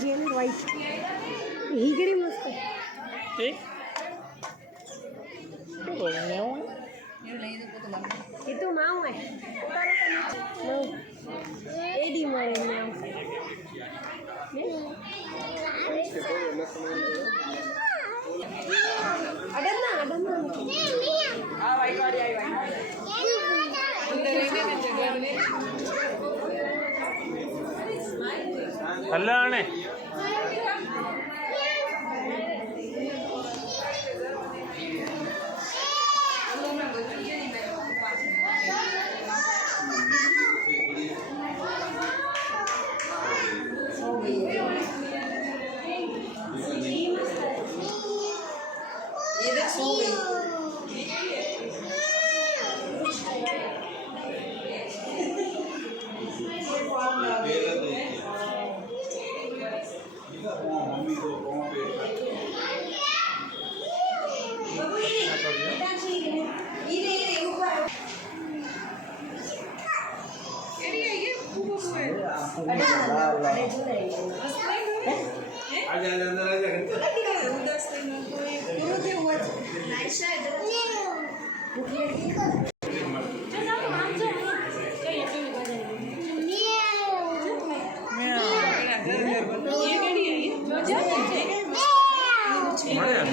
जी है ना वाइट ही केड़ी मस्त है ए तो न्याओ ये तो माऊ है नो एडी मारे न्याओ अडन्ना आ वाइट वाली आई वाइट अल्लाह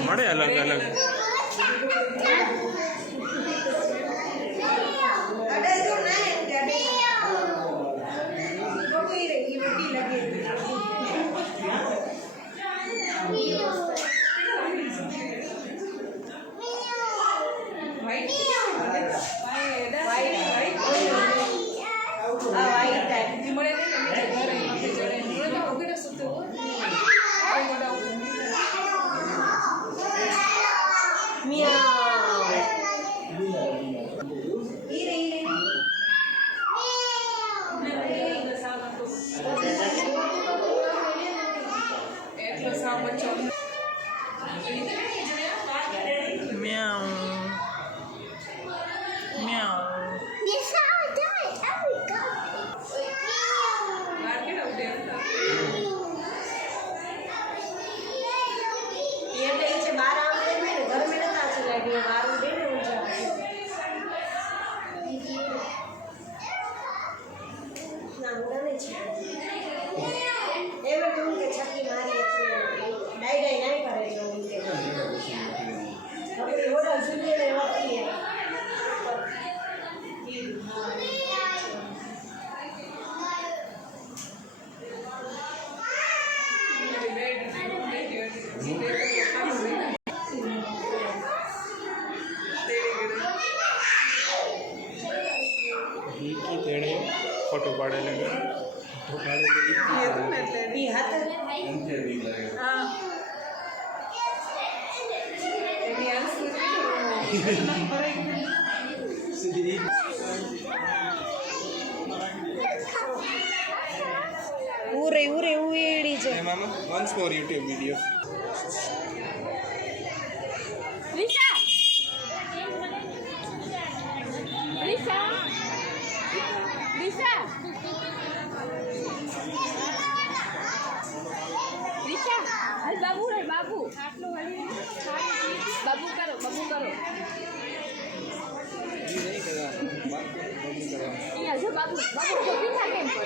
मड़े अलग अलग फोटो पाड़े लगे ऊरे ऊरे उड़ी जे मामा once more YouTube video Lisa Lisa Lisa Lisa अरे बाबू रे बाबू बाबू करो ये नहीं करा बात करा ये जो बाबू भी था गेम पर